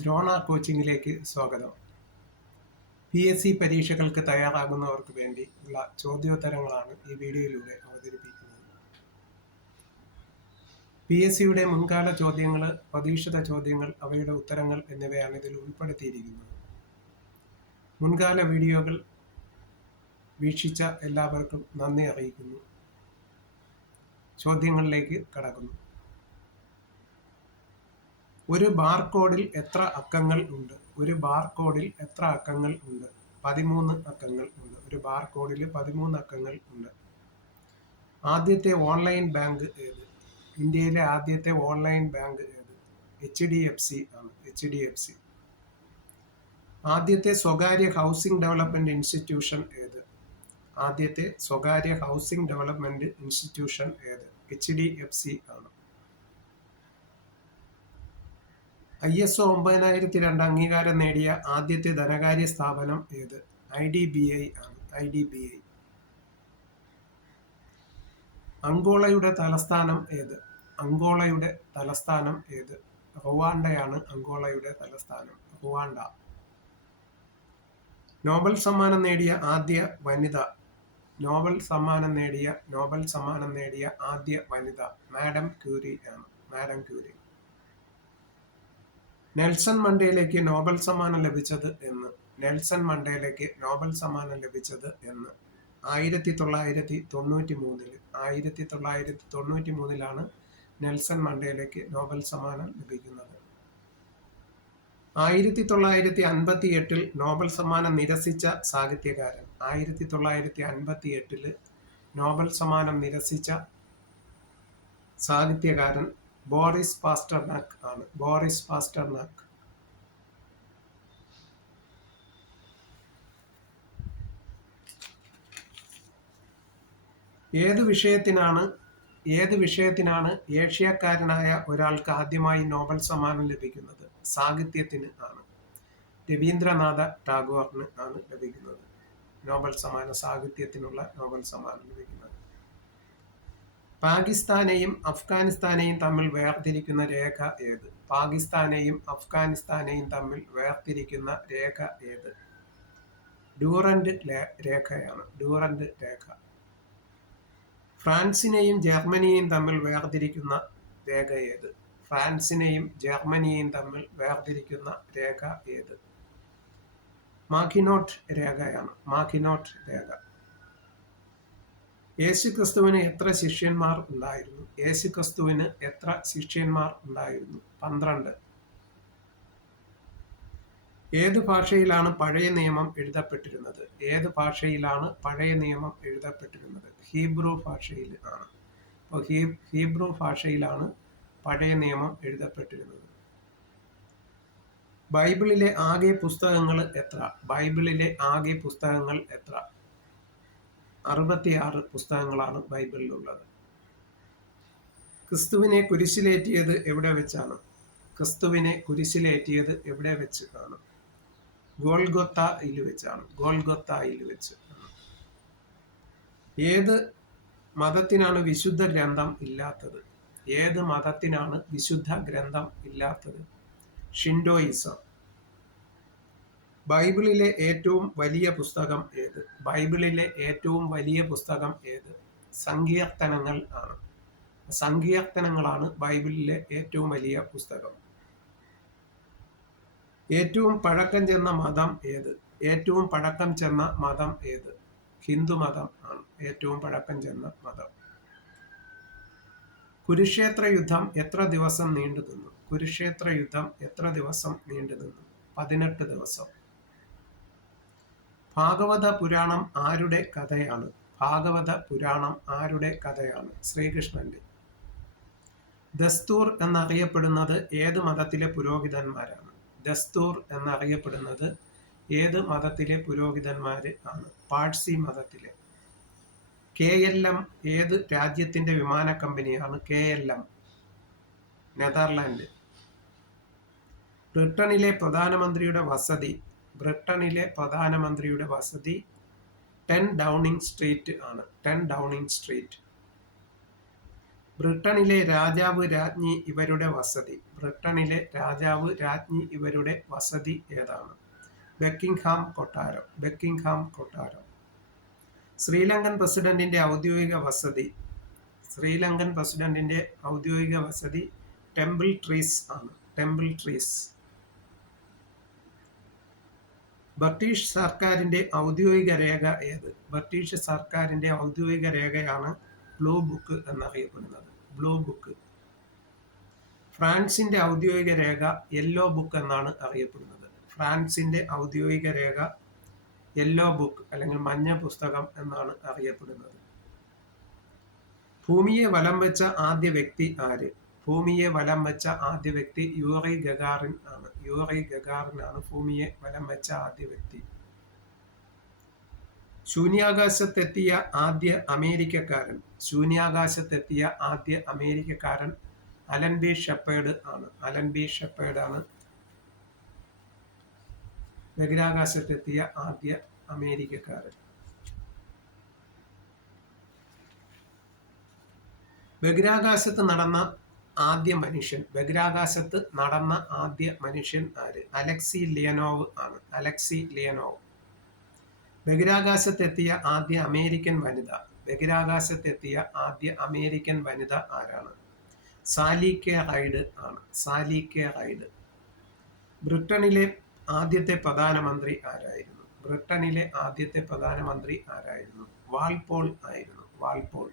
ദ്രോണ കോച്ചിങ്ങിലേക്ക് സ്വാഗതം. PSC പരീക്ഷകൾക്ക് തയ്യാറാകുന്നവർക്ക് വേണ്ടി ഉള്ള ചോദ്യോത്തരങ്ങളാണ് ഈ വീഡിയോയിലൂടെ അവതരിപ്പിക്കുന്നത്. PSCയുടെ മുൻകാല ചോദ്യങ്ങൾ, പ്രതീക്ഷിത ചോദ്യങ്ങൾ, അവയുടെ ഉത്തരങ്ങൾ എന്നിവയാണ് ഇതിൽ ഉൾപ്പെടുത്തിയിരിക്കുന്നത്. മുൻകാല വീഡിയോകൾ വീക്ഷിച്ച എല്ലാവർക്കും നന്ദി അറിയിക്കുന്നു. ചോദ്യങ്ങളിലേക്ക് കടക്കുന്നു. ഒരു ബാർകോഡിൽ എത്ര അക്കങ്ങൾ ഉണ്ട്? ഒരു ബാർകോഡിൽ എത്ര അക്കങ്ങൾ ഉണ്ട്? 13 അക്കങ്ങൾ ഉണ്ട്. ഒരു ബാർകോഡിൽ 13 അക്കങ്ങൾ ഉണ്ട്. ആദ്യത്തെ ഓൺലൈൻ ബാങ്ക് ഏത്? ഇന്ത്യയിലെ ആദ്യത്തെ ഓൺലൈൻ ബാങ്ക് ഏത്? HDFC ആണ്. HDFC. ആദ്യത്തെ സ്വകാര്യ ഹൗസിംഗ് ഡെവലപ്മെന്റ് ഇൻസ്റ്റിറ്റ്യൂഷൻ ഏത്? ആദ്യത്തെ സ്വകാര്യ ഹൗസിംഗ് ഡെവലപ്മെന്റ് ഇൻസ്റ്റിറ്റ്യൂഷൻ ഏത്? HDFC ആണ്. ISO 9002 അംഗീകാരം നേടിയ ആദ്യത്തെ ധനകാര്യ സ്ഥാപനം ഏത്? IDBI ആണ്. IDBI. അങ്കോളയുടെ തലസ്ഥാനം ഏത്? അങ്കോളയുടെ തലസ്ഥാനം ഏത്? റുവാണ്ടയാണ് അങ്കോളയുടെ തലസ്ഥാനം. റുവാണ്ട. നോബൽ സമ്മാനം നേടിയ ആദ്യ വനിത? നോബൽ സമ്മാനം നേടിയ ആദ്യ വനിത മാഡം ക്യൂരി ആണ്. Madam Curie. നെൽസൺ മണ്ടേലയ്ക്ക് നോബൽ സമ്മാനം ലഭിച്ചത് എന്ന്? നെൽസൺ മണ്ടേലയ്ക്ക് നോബൽ സമ്മാനം ലഭിച്ചത് എന്ന്? 1993. 1993 നെൽസൺ മണ്ടേലയ്ക്ക് നോബൽ സമ്മാനം ലഭിക്കുന്നത്. 1958 നോബൽ സമ്മാനം നിരസിച്ച സാഹിത്യകാരൻ? 1958 നോബൽ സമ്മാനം നിരസിച്ച സാഹിത്യകാരൻ ബോറിസ് പാസ്റ്റർനാക്ക് ആണ്. ബോറിസ് പാസ്റ്റർനാക്ക്. ഏത് വിഷയത്തിനാണ് ഏഷ്യക്കാരനായ ഒരാൾക്ക് ആദ്യമായി നോബൽ സമ്മാനം ലഭിക്കുന്നത്? സാഹിത്യത്തിന് ആണ്. രവീന്ദ്രനാഥ ടാഗോറിന് ആണ് ലഭിക്കുന്നത് നോബൽ സമ്മാനം. സാഹിത്യത്തിനുള്ള നോബൽ സമ്മാനം ലഭിക്കുന്നത്. പാകിസ്ഥാനെയും അഫ്ഗാനിസ്ഥാനെയും തമ്മിൽ വേർതിരിക്കുന്ന രേഖ ഏത്? പാകിസ്ഥാനെയും അഫ്ഗാനിസ്ഥാനെയും തമ്മിൽ വേർതിരിക്കുന്ന രേഖ ഏത്? ഡ്യൂറന്റ് രേഖയാണ്. ഡ്യൂറന്റ് രേഖ. ഫ്രാൻസിനെയും ജർമ്മനിയെയും തമ്മിൽ വേർതിരിക്കുന്ന രേഖ ഏത്? ഫ്രാൻസിനെയും ജർമ്മനിയെയും തമ്മിൽ വേർതിരിക്കുന്ന രേഖ ഏത്? മാക്കിനോട്ട് രേഖയാണ്. മാക്കിനോട്ട് രേഖ. യേശുക്രിസ്തുവിന് എത്ര ശിഷ്യന്മാർ ഉണ്ടായിരുന്നു? യേശുക്രിസ്തുവിന് എത്ര ശിഷ്യന്മാർ ഉണ്ടായിരുന്നു? 12. ഏത് ഭാഷയിലാണ് പഴയ നിയമം എഴുതപ്പെട്ടിരുന്നത്? ഏത് ഭാഷയിലാണ് പഴയ നിയമം എഴുതപ്പെട്ടിരുന്നത്? ഹീബ്രു ഭാഷയിൽ ആണ്. അപ്പോൾ ഹീബ്രു ഭാഷയിലാണ് പഴയ നിയമം എഴുതപ്പെട്ടിരുന്നത്. ബൈബിളിലെ ആകെ പുസ്തകങ്ങൾ എത്ര? ബൈബിളിലെ ആകെ പുസ്തകങ്ങൾ എത്ര? 66 പുസ്തകങ്ങളാണ് ബൈബിളിലുള്ളത്. ക്രിസ്തുവിനെ കുരിശിലേറ്റിയത് എവിടെ വെച്ചാണ്? ക്രിസ്തുവിനെ കുരിശിലേറ്റിയത് എവിടെ വെച്ച് ആണ്? ഗോൽഗൊത്തായിൽ വെച്ചാണ്. ഗോൽഗൊത്തായിൽ വെച്ച്. ഏത് മതത്തിനാണ് വിശുദ്ധ ഗ്രന്ഥം ഇല്ലാത്തത്? ഏത് മതത്തിനാണ് വിശുദ്ധ ഗ്രന്ഥം ഇല്ലാത്തത്? ഷിൻഡോയിസം. ബൈബിളിലെ ഏറ്റവും വലിയ പുസ്തകം ഏത്? ബൈബിളിലെ ഏറ്റവും വലിയ പുസ്തകം ഏത്? സങ്കീർത്തനങ്ങൾ ആണ്. സങ്കീർത്തനങ്ങളാണ് ബൈബിളിലെ ഏറ്റവും വലിയ പുസ്തകം. ഏറ്റവും പഴക്കം ചെന്ന മതം ഏത്? ഏറ്റവും പഴക്കം ചെന്ന മതം ഏത്? ഹിന്ദു മതം ആണ് ഏറ്റവും പഴക്കം ചെന്ന മതം. കുരുക്ഷേത്ര യുദ്ധം എത്ര ദിവസം നീണ്ടുനിന്നു? കുരുക്ഷേത്ര യുദ്ധം എത്ര ദിവസം നീണ്ടുനിന്നു? 18 ദിവസം. ഭാഗവത പുരാണം ആരുടെ കഥയാണ്? ഭാഗവത പുരാണം ആരുടെ കഥയാണ്? ശ്രീകൃഷ്ണന്റെ. ദസ്തൂർ എന്നറിയപ്പെടുന്നത് ഏത് മതത്തിലെ പുരോഹിതന്മാരാണ്? ദസ്തൂർ എന്നറിയപ്പെടുന്നത് ഏത് മതത്തിലെ പുരോഹിതന്മാര് ആണ്? പാഴ്സി മതത്തിലെ. KLM ഏത് രാജ്യത്തിന്റെ വിമാന കമ്പനിയാണ്? KLM Netherland. ബ്രിട്ടനിലെ പ്രധാനമന്ത്രിയുടെ വസതി 10 ഡൗണിംഗ് സ്ട്രീറ്റ് ആണ്. 10 ഡൗണിംഗ് സ്ട്രീറ്റ്. ബ്രിട്ടനിലെ രാജാവ് രാജ്ഞി ഇവരുടെ വസതി. ബ്രിട്ടനിലെ രാജാവ് രാജ്ഞി ഇവരുടെ വസതി ഏതാണ്? ബക്കിംഗ്ഹാം കൊട്ടാരം. ബക്കിംഗ്ഹാം കൊട്ടാരം. ശ്രീലങ്കൻ പ്രസിഡന്റിന്റെ ഔദ്യോഗിക വസതി. ശ്രീലങ്കൻ പ്രസിഡന്റിന്റെ ഔദ്യോഗിക വസതി ടെമ്പിൾ ട്രീസ് ആണ്. Temple trees. ബ്രിട്ടീഷ് സർക്കാരിന്റെ ഔദ്യോഗിക രേഖ ഏത്? ബ്രിട്ടീഷ് സർക്കാരിന്റെ ഔദ്യോഗിക രേഖയാണ് ബ്ലൂ ബുക്ക് എന്നറിയപ്പെടുന്നത്. Blue book. ഫ്രാൻസിന്റെ ഔദ്യോഗിക രേഖ യെല്ലോ ബുക്ക് എന്നാണ് അറിയപ്പെടുന്നത്. ഫ്രാൻസിന്റെ ഔദ്യോഗിക രേഖ യെല്ലോ ബുക്ക് അല്ലെങ്കിൽ മഞ്ഞ പുസ്തകം എന്നാണ് അറിയപ്പെടുന്നത്. ഭൂമിയെ വലം വെച്ച ആദ്യ വ്യക്തി ആര്? ഭൂമിയെ വലം വെച്ച ആദ്യ വ്യക്തി യൂറി ഗഗാറിൻ ആണ്. യൂറി ഗഗാറിൻ ആണ് ഭൂമിയെ വലം വെച്ച ആദ്യ വ്യക്തി. ശൂന്യാകാശത്തെത്തിയ ആദ്യ അമേരിക്കക്കാരൻ. ശൂന്യാകാശത്തെത്തിയ ആദ്യ അമേരിക്കക്കാരൻ അലൻ ബി ഷെപ്പേർഡ് ആണ്. അലൻ ബി ഷെപ്പേർഡ് ആണ് ബഹിരാകാശത്തെത്തിയ ആദ്യ അമേരിക്കക്കാരൻ. ബഹിരാകാശത്ത് നടന്ന ആദ്യ മനുഷ്യൻ. ബഹിരാകാശത്ത് നടന്ന ആദ്യ മനുഷ്യൻ ആര്? അലക്സി ലിയനോവ് ആണ്. Alexei Leonov. ബഹിരാകാശത്തെത്തിയ ആദ്യ അമേരിക്കൻ വനിത. ബഹിരാകാശത്തെത്തിയ ആദ്യ അമേരിക്കൻ വനിത ആരാണ്? സാലി കെ റൈഡ് ആണ്. Sally K Ride. ബ്രിട്ടനിലെ ആദ്യത്തെ പ്രധാനമന്ത്രി ആരായിരുന്നു? ബ്രിട്ടനിലെ ആദ്യത്തെ പ്രധാനമന്ത്രി ആരായിരുന്നു? വാൾപോൾ ആയിരുന്നു. വാൾപോൾ.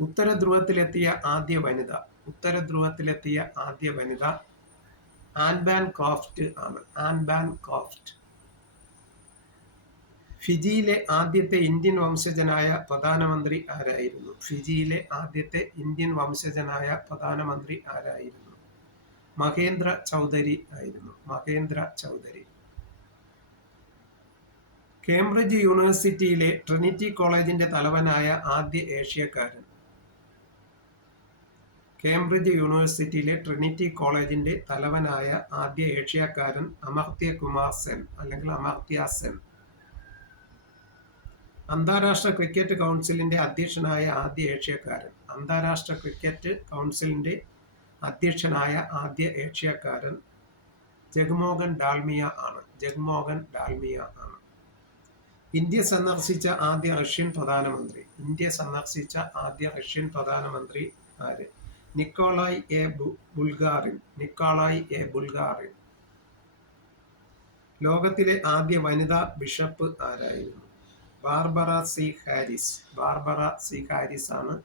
ഉത്തര ധ്രുവത്തിലെത്തിയ ആദ്യ വനിത. ഉത്തര ധ്രുവത്തിലെത്തിയ ആദ്യ വനിത ആൻ ബാൻ ക്രോഫ്റ്റ് ആണ്. Ann Bancroft. ഫിജിയിലെ ആദ്യത്തെ ഇന്ത്യൻ വംശജനായ പ്രധാനമന്ത്രി ആരായിരുന്നു? ഫിജിയിലെ ആദ്യത്തെ ഇന്ത്യൻ വംശജനായ പ്രധാനമന്ത്രി ആരായിരുന്നു? മഹേന്ദ്ര ചൗധരി ആയിരുന്നു. മഹേന്ദ്ര ചൗധരി. കേംബ്രിഡ്ജ് യൂണിവേഴ്സിറ്റിയിലെ ട്രിനിറ്റി കോളേജിന്റെ തലവനായ ആദ്യ ഏഷ്യക്കാരൻ. കേംബ്രിഡ്ജ് യൂണിവേഴ്സിറ്റിയിലെ ട്രിനിറ്റി കോളേജിന്റെ തലവനായ ആദ്യ ഏഷ്യക്കാരൻ അമർത്യ കുമാർ സെൻ അല്ലെങ്കിൽ അമർത്യ സെൻ. അന്താരാഷ്ട്ര ക്രിക്കറ്റ് കൗൺസിലിന്റെ അധ്യക്ഷനായ ആദ്യ ഏഷ്യക്കാരൻ. അന്താരാഷ്ട്ര ക്രിക്കറ്റ് കൗൺസിലിന്റെ അധ്യക്ഷനായ ആദ്യ ഏഷ്യക്കാരൻ ജഗ്മോഹൻ ഡാൽമിയ ആണ്. ജഗ്മോഹൻ ഡാൽമിയ ആണ്. ഇന്ത്യ സന്ദർശിച്ച ആദ്യ റഷ്യൻ പ്രധാനമന്ത്രി. ഇന്ത്യ സന്ദർശിച്ച ആദ്യ റഷ്യൻ പ്രധാനമന്ത്രി ആര്? Nikolai A Bulganin. Nikolai A Bulganin. ലോകത്തിലെ ആദ്യ വനിതാ ബിഷപ്പ് ആരായിരുന്നു? Barbara C Harris. Barbara C Harris ആണ്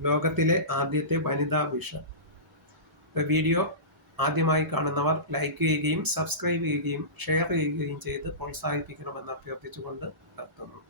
ലോകത്തിലെ ആദ്യത്തെ വനിതാ ബിഷപ്പ്. വീഡിയോ ആദ്യമായി കാണുന്നവർ ലൈക്ക് ചെയ്യുകയും സബ്സ്ക്രൈബ് ചെയ്യുകയും ഷെയർ ചെയ്യുകയും ചെയ്ത് പ്രോത്സാഹിപ്പിക്കണമെന്ന് അഭ്യർത്ഥിച്ചുകൊണ്ട് നിർത്തുന്നു.